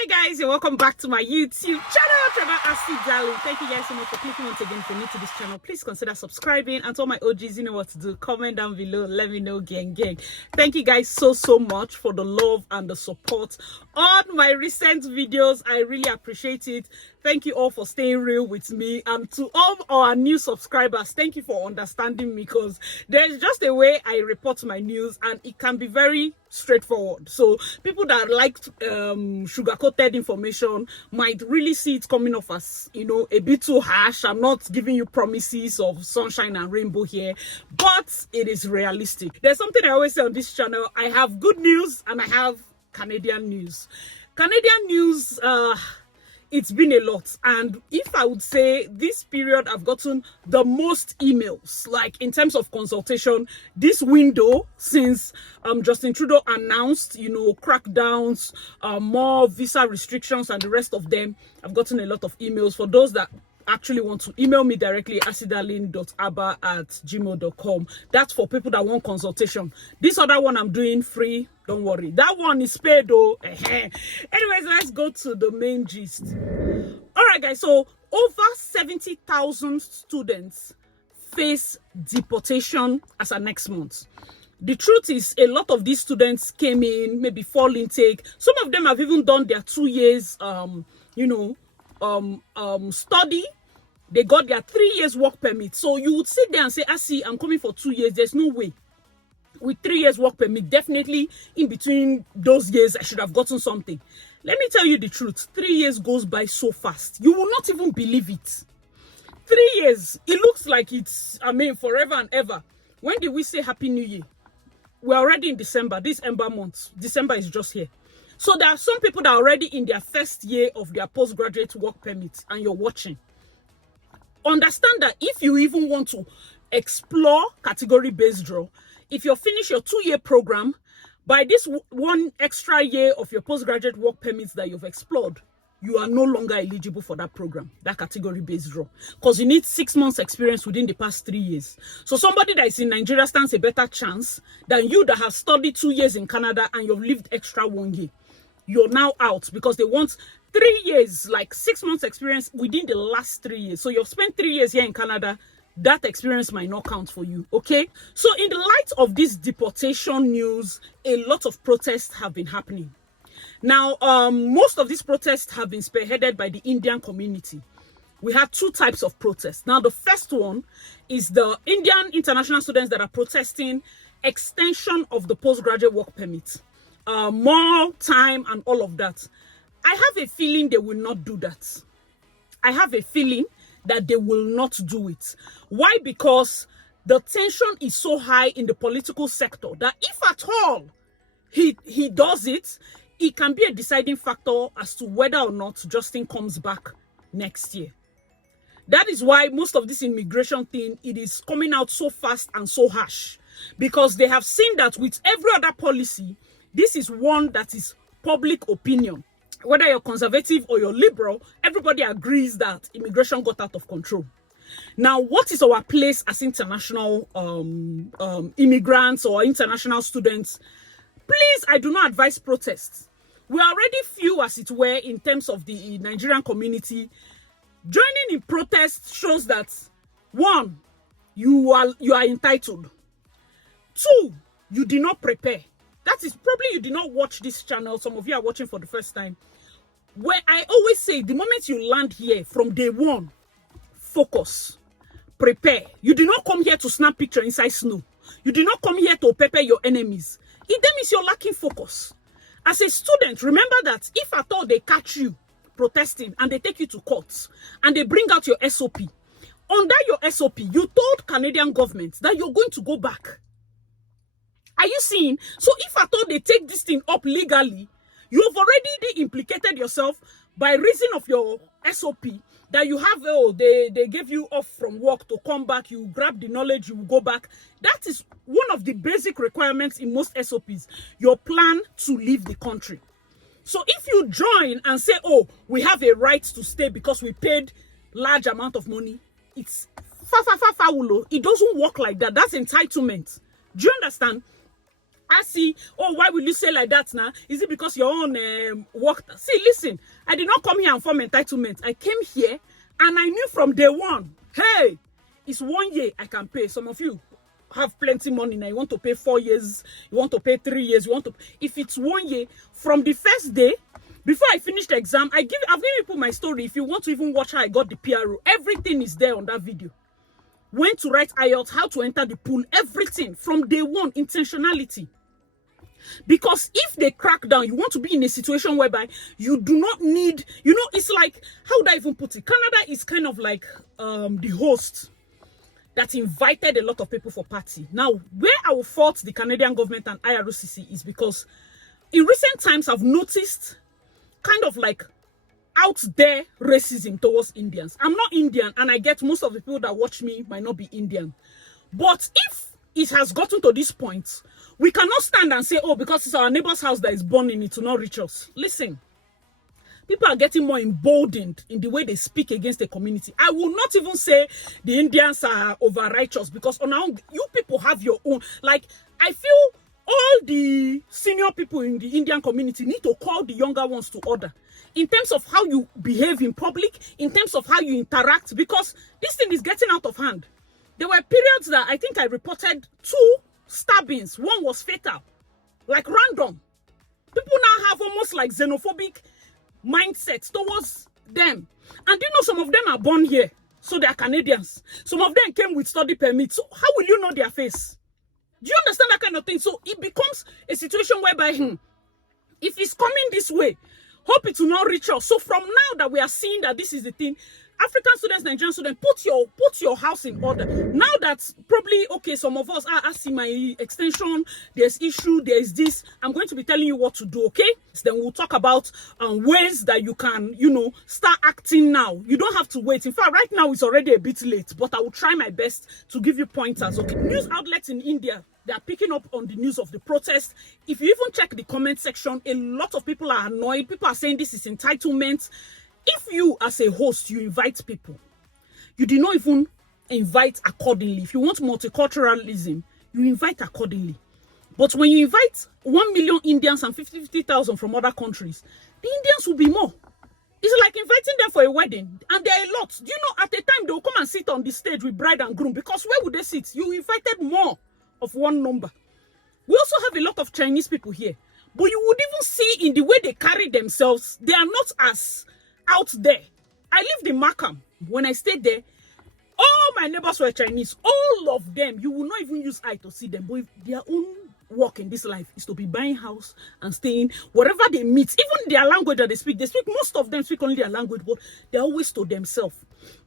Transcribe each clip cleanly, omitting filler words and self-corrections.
Hi guys, and welcome back to my YouTube channel, Trevor Ashley Darling. Thank you guys so much for clicking once again. If you're new to this channel, please consider subscribing. And to all my OGs, you know what to do. Comment down below, let me know, gang. Thank you guys so much for the love and the support on my recent videos. I really appreciate it. Thank you all for staying real with me, and to all our new subscribers, thank you for understanding me, because there's just a way I report my news and it can be very straightforward. So people that like sugar-coated information might really see it coming off as, you know, a bit too harsh. I'm not giving you promises of sunshine and rainbow here, but it is realistic. There's something I always say on this channel: I have good news and I have Canadian news. Canadian news, it's been a lot, and if I would say this period I've gotten the most emails, like in terms of consultation, this window since Justin Trudeau announced, you know, crackdowns, more visa restrictions and the rest of them, I've gotten a lot of emails. For those that actually want to email me directly, asidalin.aba@gmail.com. That's for people that want consultation. This other one I'm doing free, don't worry. That one is paid though. Anyways, let's go to the main gist. All right guys, so over 70,000 students face deportation as of next month. The truth is, a lot of these students came in maybe fall intake. Some of them have even done their 2 years study. They got their 3 years work permit. So you would sit there and say, see, I'm coming for 2 years. There's no way. With 3 years work permit, definitely in between those years, I should have gotten something. Let me tell you the truth. 3 years goes by so fast. You will not even believe it. 3 years, it looks like it's, forever and ever. When did we say Happy New Year? We're already in December. This Ember month. December is just here. So there are some people that are already in their first year of their postgraduate work permit, and you're watching. Understand that if you even want to explore category-based draw, if you finish your 2-year program, by this 1 extra year of your postgraduate work permits that you've explored, you are no longer eligible for that program, that category-based draw, because you need 6 months experience within the past 3 years. So somebody that is in Nigeria stands a better chance than you that have studied 2 years in Canada and you've lived extra 1 year. You're now out because they want 3 years, like 6 months experience within the last 3 years. So you've spent 3 years here in Canada, that experience might not count for you, okay? So in the light of this deportation news, a lot of protests have been happening. Now, most of these protests have been spearheaded by the Indian community. We had 2 types of protests. Now, the first one is the Indian international students that are protesting extension of the postgraduate work permit. More time and all of that. I have a feeling they will not do that. I have a feeling that they will not do it. Why? Because the tension is so high in the political sector that if at all he does it, it can be a deciding factor as to whether or not Justin comes back next year. That is why most of this immigration thing, it is coming out so fast and so harsh, because they have seen that with every other policy, this is one that is public opinion. Whether you're conservative or you're liberal, everybody agrees that immigration got out of control. Now, what is our place as international immigrants or international students? Please, I do not advise protests. We are already few, as it were, in terms of the Nigerian community. Joining in protest shows that, 1, you are entitled. 2, you did not prepare. That is probably you did not watch this channel. Some of you are watching for the first time. Where I always say, the moment you land here from day 1, focus, prepare. You did not come here to snap picture inside snow. You did not come here to pepper your enemies. It then means you're lacking focus. As a student, remember that if at all they catch you protesting and they take you to court and they bring out your SOP, under your SOP, you told Canadian government that you're going to go back. Are you seeing? So if at all they take this thing up legally, you have already implicated yourself by reason of your SOP that you have, they gave you off from work to come back, you grab the knowledge, you go back. That is one of the basic requirements in most SOPs, your plan to leave the country. So if you join and say, oh, we have a right to stay because we paid large amount of money, it's it doesn't work like that. That's entitlement. Do you understand? I see, oh, why will you say like that now? Is it because your own work? See, listen, I did not come here and form entitlement. I came here and I knew from day one, hey, it's 1 year I can pay. Some of you have plenty money now. You want to pay 4 years, you want to pay 3 years, you want to, if it's 1 year, from the first day, before I finished the exam, I've given people my story. If you want to even watch how I got the PRO, everything is there on that video. When to write IELTS, how to enter the pool, everything from day one, intentionality. Because if they crack down, you want to be in a situation whereby you do not need, you know, it's like, how would I even put it? Canada is kind of like the host that invited a lot of people for party. Now, where I will fault the Canadian government and IRCC is because in recent times, I've noticed kind of like out there racism towards Indians. I'm not Indian, and I get most of the people that watch me might not be Indian. But if it has gotten to this point, we cannot stand and say, oh, because it's our neighbor's house that is burning, it will not reach us. Listen, people are getting more emboldened in the way they speak against the community. I will not even say the Indians are over-righteous, because on our own, you people have your own. Like, I feel all the senior people in the Indian community need to call the younger ones to order in terms of how you behave in public, in terms of how you interact, because this thing is getting out of hand. There were periods that I think I reported 2 stabbings. One was fatal, like random. People now have almost like xenophobic mindsets towards them. And you know, some of them are born here, so they are Canadians. Some of them came with study permits. So how will you know their face? Do you understand that kind of thing? So it becomes a situation whereby, if it's coming this way, hope it will not reach us. So from now that we are seeing that this is the thing, African students, Nigerian students, put your house in order. Now that's probably, okay, some of us, I see my extension, there's issue, there's this. I'm going to be telling you what to do, okay? So then we'll talk about ways that you can, you know, start acting now. You don't have to wait. In fact, right now it's already a bit late, but I will try my best to give you pointers, okay? News outlets in India, they are picking up on the news of the protest. If you even check the comment section, a lot of people are annoyed. People are saying this is entitlement. If you, as a host, you invite people, you did not even invite accordingly. If you want multiculturalism, you invite accordingly. But when you invite 1 million Indians and 50,000 from other countries, the Indians will be more. It's like inviting them for a wedding, and there are a lot. Do you know, at the time, they will come and sit on the stage with bride and groom, because where would they sit? You invited more of one number. We also have a lot of Chinese people here, but you would even see in the way they carry themselves, they are not as out there. I lived in Markham. When I stayed there, all my neighbors were Chinese. All of them, you will not even use eye to see them. But their own work in this life is to be buying house and staying wherever they meet. Even their language that they speak, most of them speak only their language, but they're always to themselves.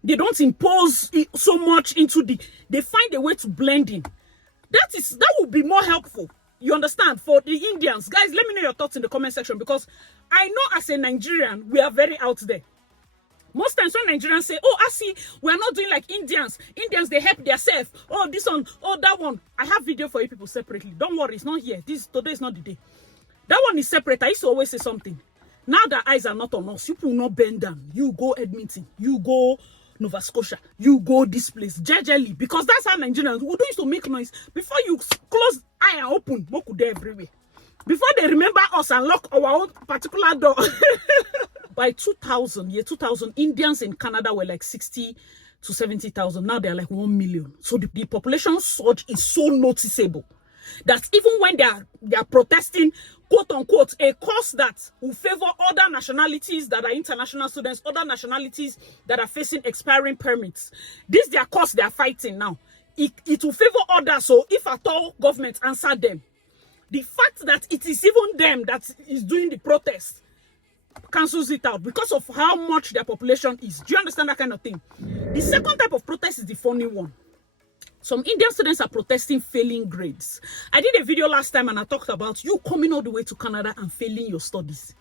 They don't impose so much into they find a way to blend in. That would be more helpful. You understand? For the Indians, guys, let me know your thoughts in the comment section, because I know as a Nigerian, we are very out there. Most times when Nigerians say, oh, I see, we are not doing like Indians. Indians, they help themselves. Oh, this one, oh, that one. I have video for you people separately. Don't worry, it's not here. Today is not the day. That one is separate. I used to always say something. Now that eyes are not on us, you will not bend down. You go Edmonton. You go Nova Scotia. You go this place. Jejely. Because that's how Nigerians, we don't used to make noise. Before you close eye and open, Moku there everywhere. Before they remember us and lock our own particular door. By 2000, year 2000, Indians in Canada were like 60 to 70,000. Now they're like 1 million. So the population surge is so noticeable that even when they are protesting, quote unquote, a cause that will favor other nationalities that are international students, other nationalities that are facing expiring permits. This their cause they are fighting now. It will favor others. So if at all government answer them, the fact that it is even them that is doing the protest cancels it out because of how much their population is. Do you understand that kind of thing? The second type of protest is the funny one. Some Indian students are protesting failing grades. I did a video last time and I talked about you coming all the way to Canada and failing your studies.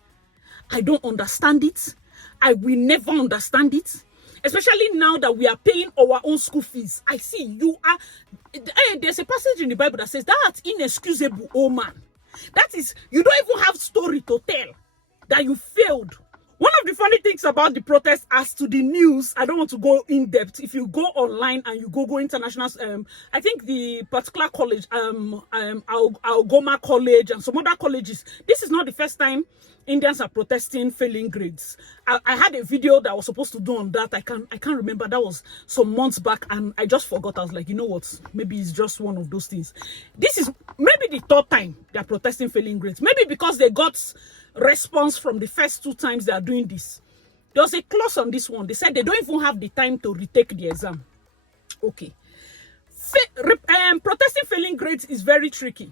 I don't understand it. I will never understand it. Especially now that we are paying our own school fees. I see you are... There's a passage in the Bible that says, that's inexcusable, oh man. That is, you don't even have story to tell that you failed. One of the funny things about the protest as to the news, I don't want to go in depth. If you go online and you go international, I think the particular college, Algoma College and some other colleges, this is not the first time Indians are protesting failing grades. I had a video that I was supposed to do on that. I can't remember. That was some months back and I just forgot. I was like, you know what? Maybe it's just one of those things. This is maybe the third time they are protesting failing grades. Maybe because they got response from the first 2 times they are doing this. There was a clause on this one. They said they don't even have the time to retake the exam. Okay. Protesting failing grades is very tricky.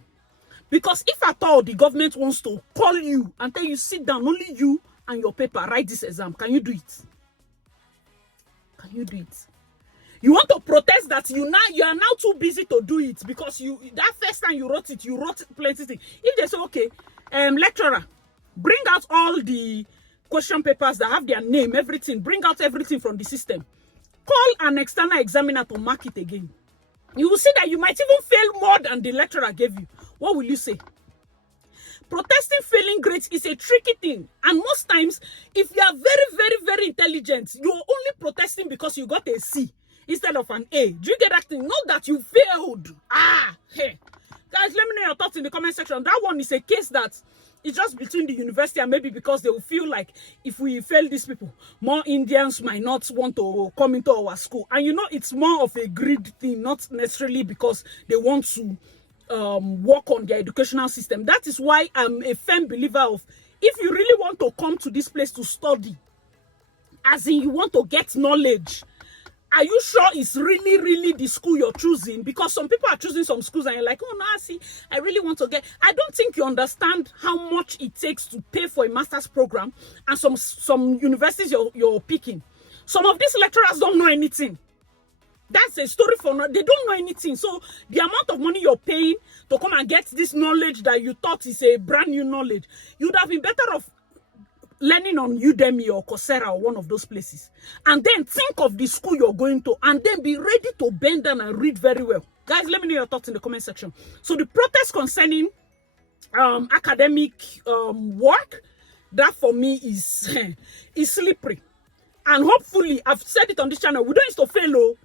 Because if at all the government wants to call you and tell you, sit down, only you and your paper, write this exam, can you do it? Can you do it? You want to protest that you are now too busy to do it because that first time you wrote plenty things. If they say, okay, lecturer, bring out all the question papers that have their name, everything, bring out everything from the system. Call an external examiner to mark it again. You will see that you might even fail more than the lecturer gave you. What will you say? Protesting failing grades is a tricky thing. And most times, if you are very, very, very intelligent, you're only protesting because you got a C instead of an A. Do you get that thing? Not that you failed. Hey. Guys, let me know your thoughts in the comment section. That one is a case that it's just between the university and maybe because they will feel like if we fail these people, more Indians might not want to come into our school. And you know, it's more of a greed thing, not necessarily because they want to work on their educational system. That is why I'm a firm believer of, if you really want to come to this place to study, as in you want to get knowledge, are you sure it's really, really the school you're choosing? Because some people are choosing some schools and you're like, oh, no, see, I really want to get... I don't think you understand how much it takes to pay for a master's program and some universities you're picking. Some of these lecturers don't know anything. That's a story for now. They don't know anything. So the amount of money you're paying to come and get this knowledge that you thought is a brand new knowledge, you'd have been better off learning on Udemy or Coursera or one of those places. And then think of the school you're going to and then be ready to bend down and read very well. Guys, let me know your thoughts in the comment section. So the protest concerning academic work, that for me is slippery. And hopefully, I've said it on this channel, we don't need to fail. Oh.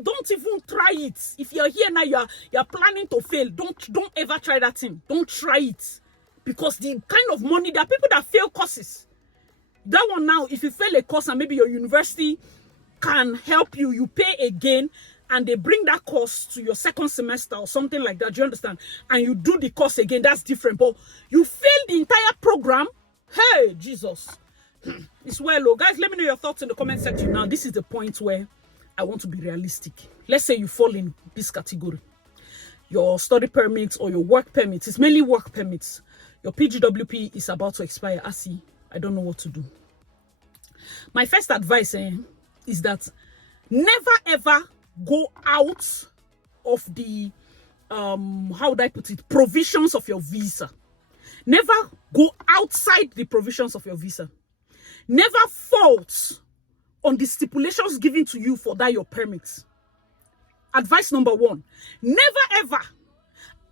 Don't even try it. If you're here now, you're planning to fail. Don't ever try that thing. Don't try it. Because the kind of money, there are people that fail courses. That one now, if you fail a course and maybe your university can help you, you pay again and they bring that course to your second semester or something like that. Do you understand? And you do the course again, that's different. But you fail the entire program. Hey, Jesus. It's well, oh. Guys, let me know your thoughts in the comment section. Now, this is the point where I want to be realistic. Let's say you fall in this category. Your study permits or your work permits, it's mainly work permits. Your PGWP is about to expire. I don't know what to do. My first advice is that never ever go out of the, how would I put it, provisions of your visa. Never go outside the provisions of your visa. Never fault on the stipulations given to you for that your permit. Advice number 1. Never ever.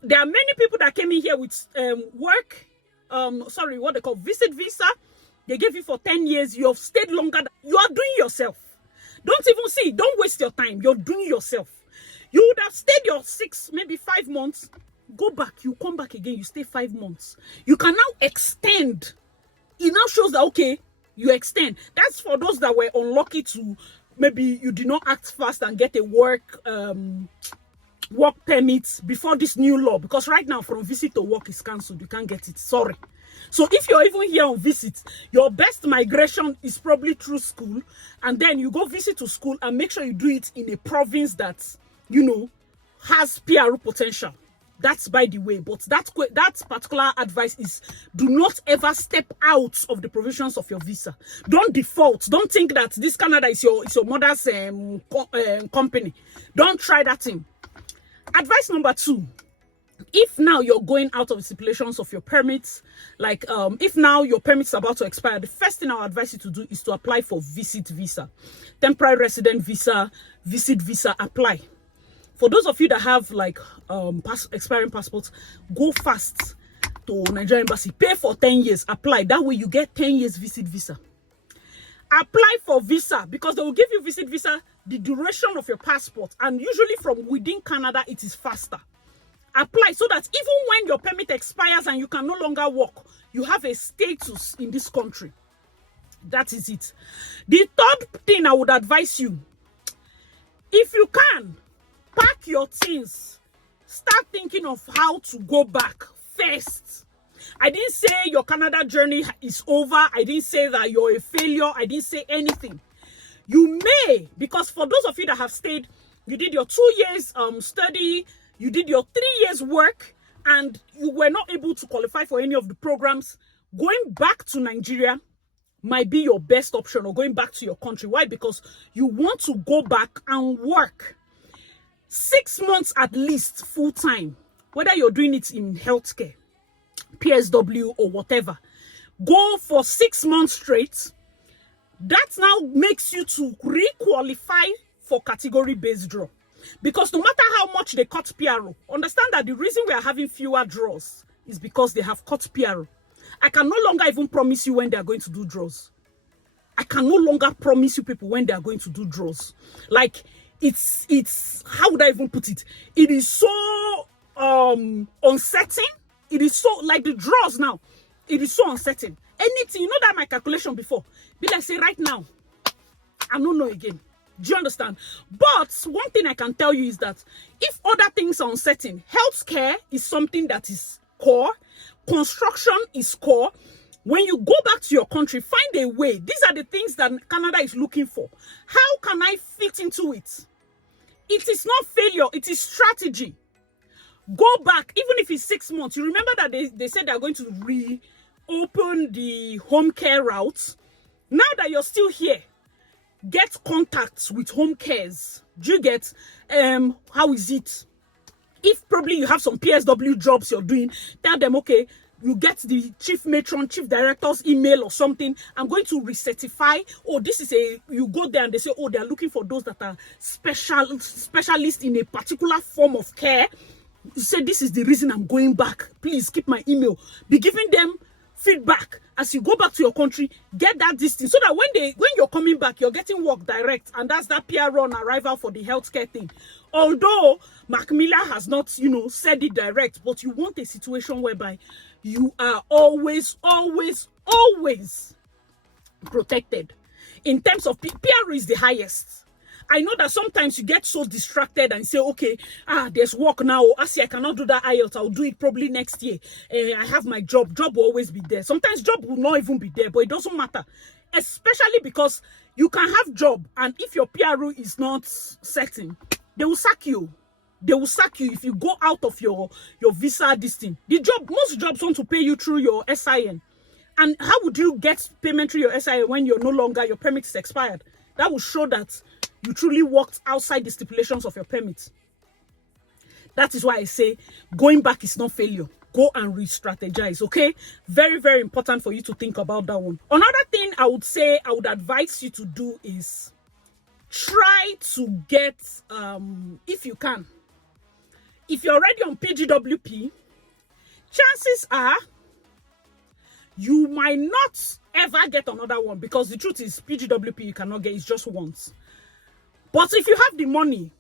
There are many people that came in here with what they call visit visa. They gave you for 10 years. You have stayed longer. You are doing yourself. Don't even see. Don't waste your time. You're doing yourself. You would have stayed your 6, maybe 5 months. Go back. You come back again. You stay 5 months. You can now extend. It now shows that, okay, you extend. That's for those that were unlucky to, maybe you did not act fast and get a work permit before this new law. Because right now, from visit to work is cancelled. You can't get it. Sorry. So if you're even here on visit, your best migration is probably through school. And then you go visit to school and make sure you do it in a province that, you know, has PRO potential. That's by the way, but that particular advice is do not ever step out of the provisions of your visa. Don't default. Don't think that this Canada is your mother's company. Don't try that thing. Advice number 2. If now you're going out of the stipulations of your permits, like if now your permit's about to expire, the first thing I'll advise you to do is to apply for visit visa. Temporary resident visa, visit visa, apply. For those of you that have like expiring passports, go fast to Nigerian embassy. Pay for 10 years. Apply. That way you get 10 years visit visa. Apply for visa because they will give you visit visa, the duration of your passport, and usually from within Canada, it is faster. Apply so that even when your permit expires and you can no longer work, you have a status in this country. That is it. The third thing I would advise you, if you can, pack your things. Start thinking of how to go back first. I didn't say your Canada journey is over. I didn't say that you're a failure. I didn't say anything. You may, because for those of you that have stayed, you did your 2 years study, you did your 3 years work, and you were not able to qualify for any of the programs, going back to Nigeria might be your best option, or going back to your country. Why? Because you want to go back and work 6 months at least full time, whether you're doing it in healthcare, PSW or whatever. Go for 6 months straight. That now makes you to re-qualify for category-based draw. Because no matter how much they cut PRO, understand that the reason we are having fewer draws is because they have cut PRO. I can no longer even promise you when they are going to do draws. I can no longer promise you people when they are going to do draws. Like, it's how would I even put it? It is so uncertain. It is so, like the draws now, it is so uncertain. Anything, you know that my calculation before, be like say right now, I don't know again. Do you understand? But one thing I can tell you is that if other things are uncertain, healthcare is something that is core, construction is core. When you go back to your country, find a way. These are the things that Canada is looking for. How can I fit into it? It is not failure, it is strategy. Go back, even if it's 6 months. You remember that they said they're going to reopen the home care routes. Now that you're still here, get contacts with home cares. Do you get, how is it? If probably you have some PSW jobs you're doing, tell them, okay, you get the chief matron, chief director's email or something. I'm going to recertify. Oh, this is you go there and they say, oh, they're looking for those that are specialists in a particular form of care. You say, this is the reason I'm going back. Please keep my email. Be giving them feedback as you go back to your country. Get that distance so that when you're coming back, you're getting work direct, and that's that PR on arrival for the healthcare thing. Although Mark Miller has not, said it direct, but you want a situation whereby you are always protected. In terms of PR is the highest. I know that sometimes you get so distracted and say, okay, there's work now. I see I cannot do that IELTS. I'll do it probably next year. I have my job. Job will always be there. Sometimes job will not even be there, but it doesn't matter. Especially because you can have job, and if your PRO is not certain, they will sack you. They will sack you if you go out of your visa, this thing. Most jobs want to pay you through your SIN. And how would you get payment through your SIN when your permit is expired? That will show that you truly worked outside the stipulations of your permit. That is why I say going back is not failure. Go and re-strategize, okay? Very, very important for you to think about that one. Another thing I would advise you to do is try to get, if you can, if you're already on PGWP, chances are you might not ever get another one, because the truth is PGWP you cannot get, it's just once. But if you have the money,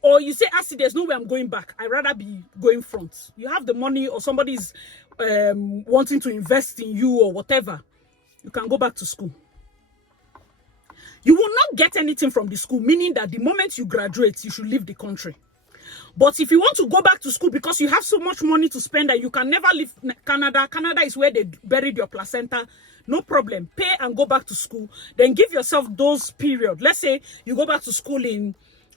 or you say, see, there's no way I'm going back, I'd rather be going front. You have the money, or somebody's wanting to invest in you or whatever, you can go back to school. You will not get anything from the school, meaning that the moment you graduate, you should leave the country. But if you want to go back to school because you have so much money to spend that you can never leave Canada, Canada is where they buried your placenta, no problem. Pay and go back to school. Then give yourself those periods. Let's say you go back to school in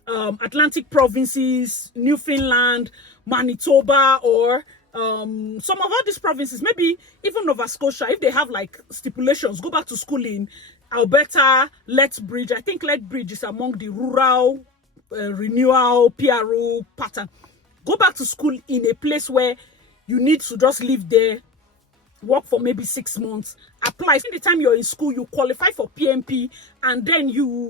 Atlantic provinces, Newfoundland, Manitoba, or some of all these provinces, maybe even Nova Scotia, if they have like stipulations. Go back to school in Alberta, Lethbridge. I think Lethbridge is among the rural renewal PRO pattern. Go back to school in a place where you need to just live there, work for maybe 6 months, apply. In the time you're in school, you qualify for PMP, and then you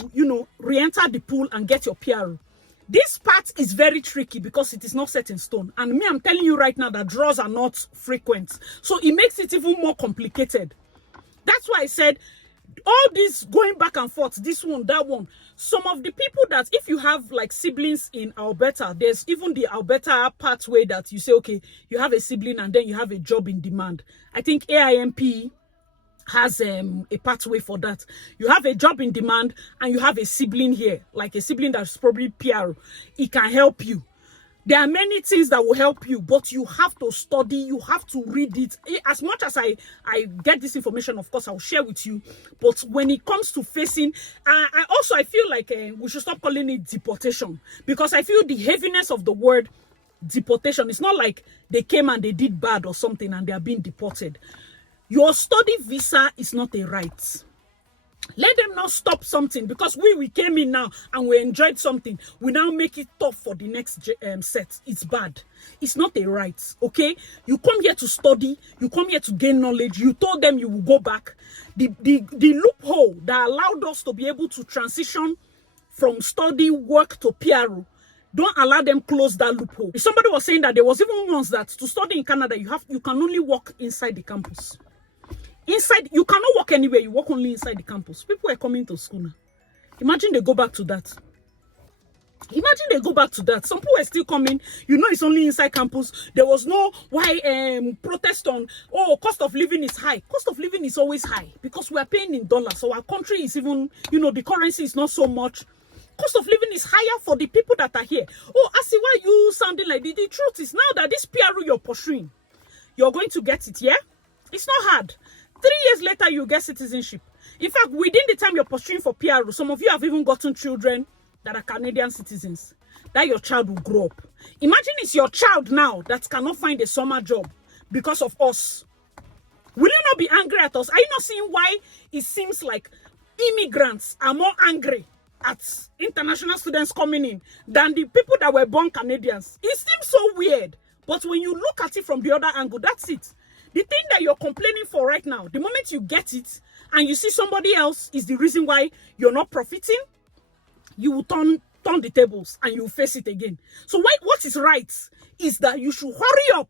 re-enter the pool and get your PRO. This part is very tricky because it is not set in stone. And me, I'm telling you right now that draws are not frequent. So it makes it even more complicated. That's why I said all this going back and forth, this one, that one. Some of the people that, if you have like siblings in Alberta, there's even the Alberta pathway that you say, okay, you have a sibling and then you have a job in demand. I think AIMP has a pathway for that. You have a job in demand and you have a sibling here, like a sibling that's probably PR. It can help you. There are many things that will help you, but you have to study, you have to read it. As much as I get this information, of course, I'll share with you. But when it comes to facing, I feel like we should stop calling it deportation, because I feel the heaviness of the word deportation, it's not like they came and they did bad or something and they are being deported. Your study visa is not a right. Let them not stop something, because we came in now and we enjoyed something. We now make it tough for the next set. It's bad. It's not a right, okay? You come here to study. You come here to gain knowledge. You told them you will go back. The loophole that allowed us to be able to transition from study, work to PRO, don't allow them close that loophole. Somebody was saying that there was even once that to study in Canada, you can only walk inside the campus. Inside, you cannot walk anywhere. You walk only inside the campus. People are coming to school now. Imagine they go back to that. Imagine they go back to that. Some people are still coming. You know, it's only inside campus. There was no protest on, oh, cost of living is high. Cost of living is always high because we are paying in dollars. So our country is even, you know, the currency is not so much. Cost of living is higher for the people that are here. Oh, I see why you sounding like this. The truth is now that this PRO you're pursuing, you're going to get it, yeah? It's not hard. 3 years later, you get citizenship. In fact, within the time you're pursuing for PRO, some of you have even gotten children that are Canadian citizens, that your child will grow up. Imagine it's your child now that cannot find a summer job because of us. Will you not be angry at us? Are you not seeing why it seems like immigrants are more angry at international students coming in than the people that were born Canadians? It seems so weird. But when you look at it from the other angle, that's it. The thing that you're complaining for right now, the moment you get it and you see somebody else is the reason why you're not profiting, you will turn the tables and you will face it again. So what is right is that you should hurry up,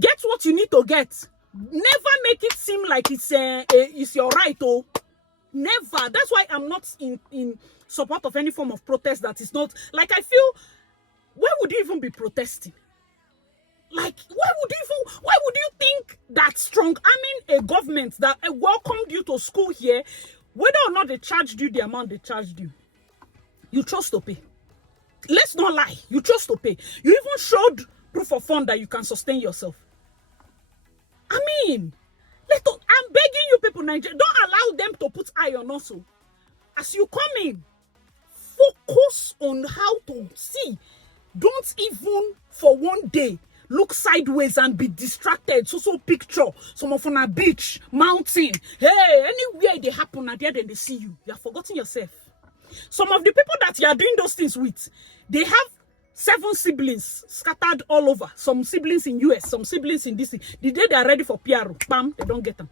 get what you need to get. Never make it seem like it's your right, oh. Never. That's why I'm not in support of any form of protest that is not, like, I feel, why would you even be protesting? Like, why would you think that strong? I mean, a government that welcomed you to school here, whether or not they charged you the amount they charged you, you chose to pay. Let's not lie. You chose to pay. You even showed proof of fund that you can sustain yourself. I mean, I'm begging you people, Nigeria, don't allow them to put eye on us. As you come in, focus on how to see. Don't even for one day look sideways and be distracted. So picture some of on a beach, mountain. Hey, anywhere they happen, and there then they see you. You have forgotten yourself. Some of the people that you are doing those things with, they have 7 siblings scattered all over. Some siblings in US, some siblings in DC. The day they are ready for PRO, bam, they don't get them.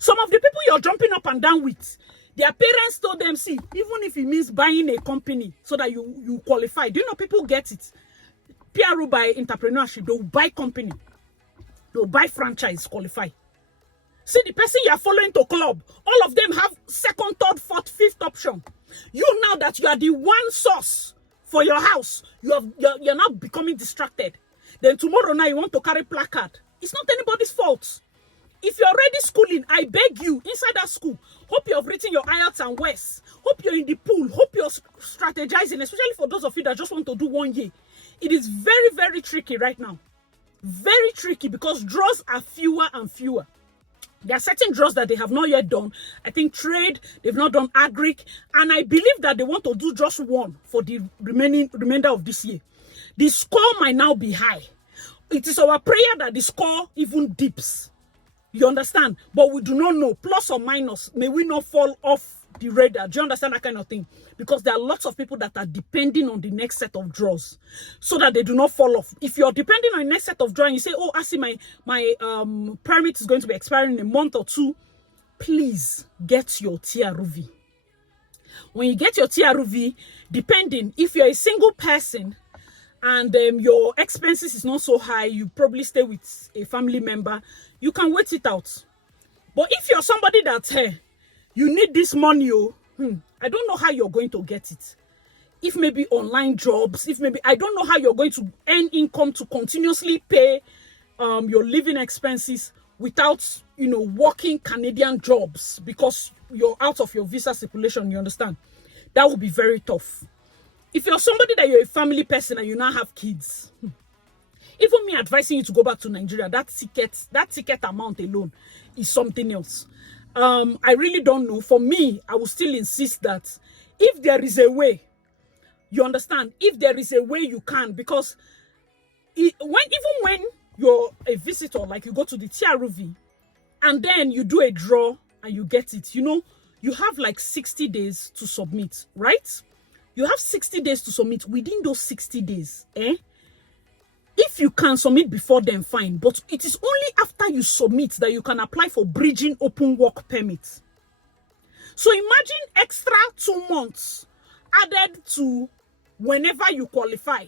Some of the people you're jumping up and down with, their parents told them, see, even if it means buying a company so that you qualify. Do you know people get it? PRO by entrepreneurship, they'll buy company. They'll buy franchise, qualify. See, the person you're following to club, all of them have 2nd, 3rd, 4th, 5th option. You, now that you are the one source for your house, you're now becoming distracted. Then tomorrow now you want to carry placard. It's not anybody's fault. If you're already schooling, I beg you, inside that school, hope you have written your IELTS and WES. Hope you're in the pool. Hope you're strategizing, especially for those of you that just want to do 1 year. It is very, very tricky right now. Very tricky because draws are fewer and fewer. There are certain draws that they have not yet done. I think trade, they've not done agric. And I believe that they want to do just 1 for the remainder of this year. The score might now be high. It is our prayer that the score even dips. You understand? But we do not know. Plus or minus, may we not fall off the radar. Do you understand that kind of thing? Because there are lots of people that are depending on the next set of draws so that they do not fall off. If you're depending on the next set of draws and you say, oh, I see my permit is going to be expiring in a month or 2, please get your TRV. When you get your TRV, depending, if you're a single person and your expenses is not so high, you probably stay with a family member, you can wait it out. But if you're somebody that, hey, you need this money, oh. I don't know how you're going to get it. If maybe online jobs, if maybe, I don't know how you're going to earn income to continuously pay your living expenses without, you know, working Canadian jobs because you're out of your visa stipulation, you understand? That would be very tough. If you're somebody that you're a family person and you now have kids, even me advising you to go back to Nigeria, that ticket amount alone is something else. I really don't know. For me, I will still insist that if there is a way, you understand, if there is a way you can, because even when you're a visitor, like you go to the TRV and then you do a draw and you get it, you know, you have like 60 days to submit, right? You have 60 days to submit. Within those 60 days, if you can submit before then, fine. But it is only after you submit that you can apply for bridging open work permit. So imagine extra 2 months added to whenever you qualify.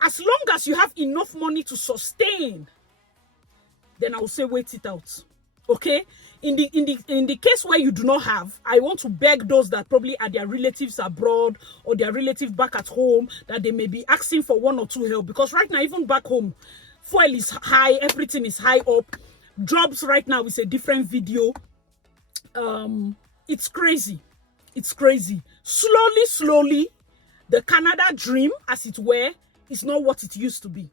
As long as you have enough money to sustain, then I will say wait it out. Okay? In the case where you do not have, I want to beg those that probably are their relatives abroad or their relative back at home, that they may be asking for 1 or 2 help. Because right now, even back home, fuel is high, everything is high up. Jobs right now is a different video. It's crazy. It's crazy. Slowly, the Canada dream, as it were, is not what it used to be.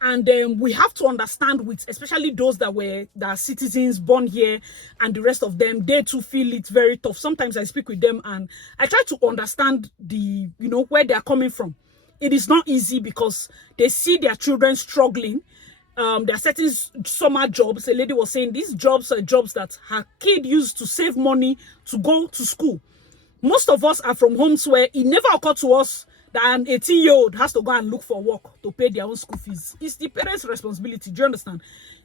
And we have to understand, with especially those that are citizens born here and the rest of them, they too feel it's very tough. Sometimes I speak with them and I try to understand where they are coming from. It is not easy because they see their children struggling. There are certain summer jobs. A lady was saying these jobs are jobs that her kid used to save money to go to school. Most of us are from homes where it never occurred to us that an 18-year-old has to go and look for work to pay their own school fees. It's the parents' responsibility. Do you understand?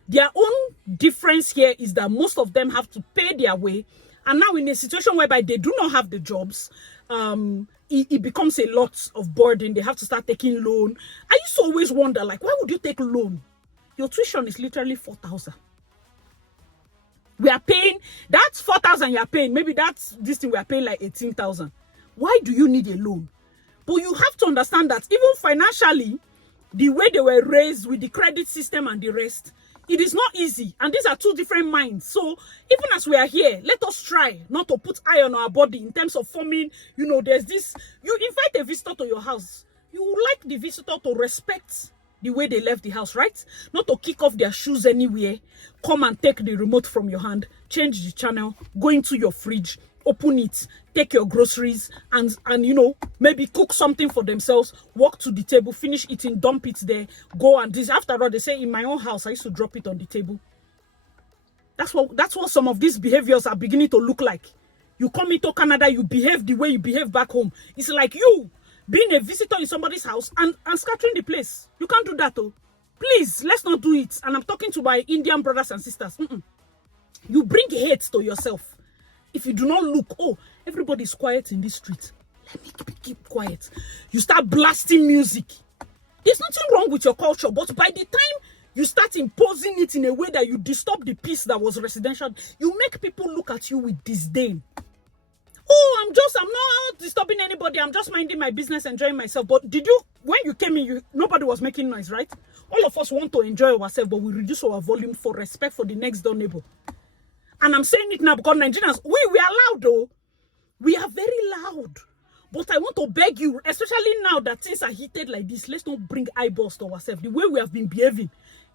Their own difference here is that most of them have to pay their way. And now in a situation whereby they do not have the jobs, it becomes a lot of burden. They have to start taking loan. I used to always wonder, like, why would you take loan? Your tuition is literally 4,000. We are paying, that's 4,000 you are paying. Maybe that's this thing we are paying like 18,000. Why do you need a loan? But you have to understand that even financially, the way they were raised with the credit system and the rest, it is not easy. And these are two different minds. So even as we are here, let us try not to put eye on our body in terms of forming, there's this, you invite a visitor to your house. You would like the visitor to respect the way they left the house, right? Not to kick off their shoes anywhere, come and take the remote from your hand, change the channel, go into your fridge, open it, take your groceries, and maybe cook something for themselves, walk to the table, finish eating, dump it there, go and this. After all, they say in my own house, I used to drop it on the table. That's what some of these behaviors are beginning to look like. You come into Canada, you behave the way you behave back home. It's like you being a visitor in somebody's house and scattering the place. You can't do that, oh. Please, let's not do it. And I'm talking to my Indian brothers and sisters. You bring hate to yourself. If you do not look, oh, everybody's quiet in this street, let me keep quiet. You start blasting music. There's nothing wrong with your culture, but by the time you start imposing it in a way that you disturb the peace that was residential, you make people look at you with disdain. Oh, I'm not disturbing anybody. I'm just minding my business, enjoying myself. But when you came in, nobody was making noise, right? All of us want to enjoy ourselves, but we reduce our volume for respect for the next door neighbor. And I'm saying it now because Nigerians, we are loud though. We are very loud. But I want to beg you, especially now that things are heated like this, let's not bring eyeballs to ourselves. The way we have been behaving,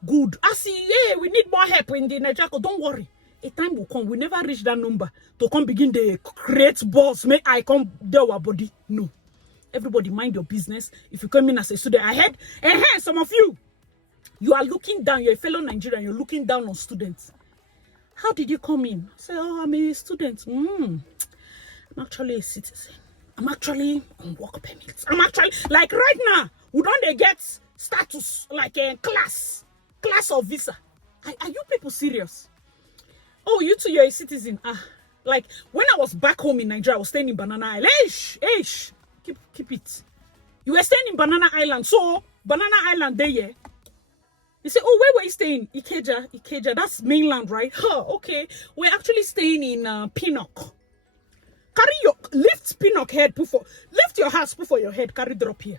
good. I see, yeah, we need more help in the Nigeria. Don't worry. A time will come. We never reach that number to come begin to create balls. Make I come there our body. No. Everybody mind your business. If you come in as a student, I heard, some of you are looking down. You're a fellow Nigerian. You're looking down on students. How did you come in? I say, oh, I'm a student. I'm actually a citizen. I'm actually on work permits. I'm actually, like right now, we don't get status like a class of visa. Are you people serious? Oh, you two, you're a citizen. Like when I was back home in Nigeria, I was staying in Banana Island. Keep it. You were staying in Banana Island. So, Banana Island there, yeah. You say, oh, where were you staying? Ikeja, that's mainland, right? Huh, okay. We're actually staying in Pinnock. Lift Pinnock head, lift your house, put for your head, carry drop here.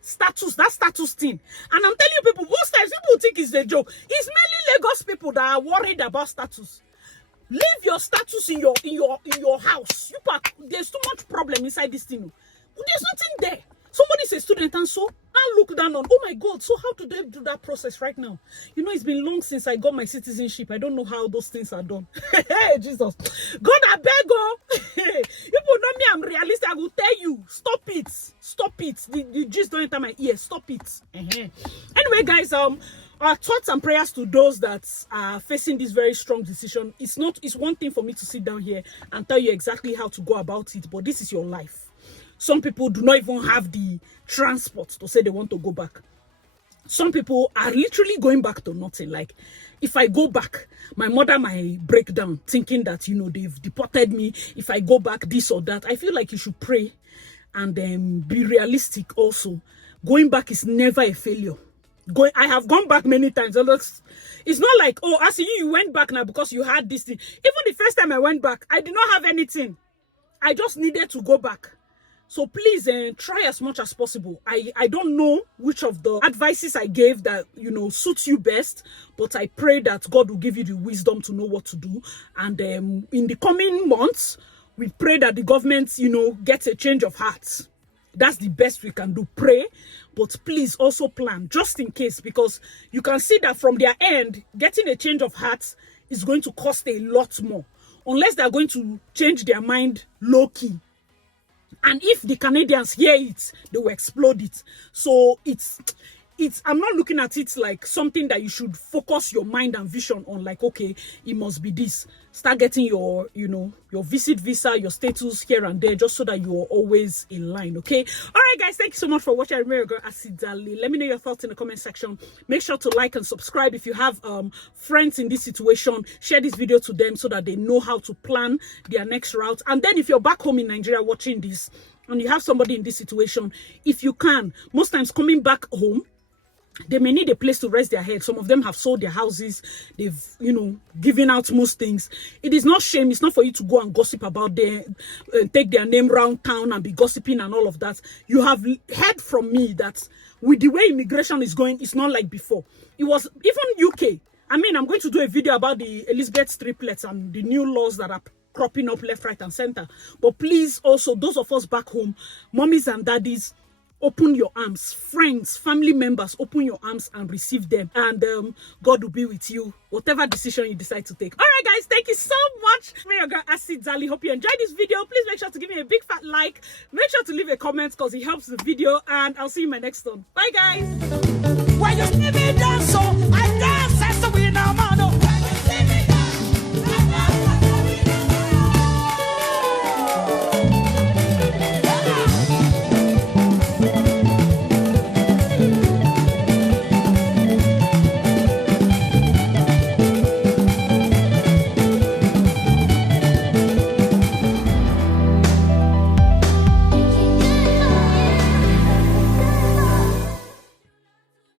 Status, that status thing. And I'm telling you people, most times people think it's a joke. It's mainly Lagos people that are worried about status. Leave your status in your house. There's too much problem inside this thing. There's nothing there. Somebody's a student and so I look down on, oh my God, so how do they do that process right now? You know, it's been long since I got my citizenship. I don't know how those things are done. Hey, Jesus. God, I beg you. People know me, I'm realistic. I will tell you, stop it. Stop it. The gist don't enter my ear. Stop it. Anyway, guys, our thoughts and prayers to those that are facing this very strong decision. It's one thing for me to sit down here and tell you exactly how to go about it, but this is your life. Some people do not even have the transport to say they want to go back. Some people are literally going back to nothing. Like, if I go back, my mother might break down thinking that, you know, they've deported me. If I go back, this or that. I feel like you should pray and be realistic also. Going back is never a failure. I have gone back many times. It's not like, oh, I see you went back now because you had this thing. Even the first time I went back, I did not have anything. I just needed to go back. So please try as much as possible. I don't know which of the advices I gave that, you know, suits you best, but I pray that God will give you the wisdom to know what to do. And in the coming months, we pray that the government, you know, gets a change of heart. That's the best we can do. Pray, but please also plan just in case, because you can see that from their end, getting a change of heart is going to cost a lot more, unless they're going to change their mind low-key. And if the Canadians hear it, they will explode it. So I'm not looking at it like something that you should focus your mind and vision on, like, okay, it must be this. Start getting your, you know, your visit visa, your status here and there, just so that you're always in line, okay? All right, guys, thank you so much for watching. I remember Asidali. Let me know your thoughts in the comment section. Make sure to like and subscribe. If you have friends in this situation, share this video to them so that they know how to plan their next route. And then if you're back home in Nigeria watching this and you have somebody in this situation, if you can, most times coming back home, they may need a place to rest their head. Some of them have sold their houses. They've, you know, given out most things. It is not shame. It's not for you to go and gossip about them, take their name around town and be gossiping and all of that. You have heard from me that with the way immigration is going, it's not like before. It was even UK. I mean, I'm going to do a video about the Elizabeth triplets and the new laws that are cropping up left, right, and center. But please, also, those of us back home, mommies and daddies, open your arms. Friends, family members, open your arms and receive them. And God will be with you, whatever decision you decide to take. All right, guys, thank you so much. Me, your girl, Asidali. Hope you enjoyed this video. Please make sure to give me a big fat like. Make sure to leave a comment because it helps the video. And I'll see you in my next one. Bye, guys. When you see me dance, so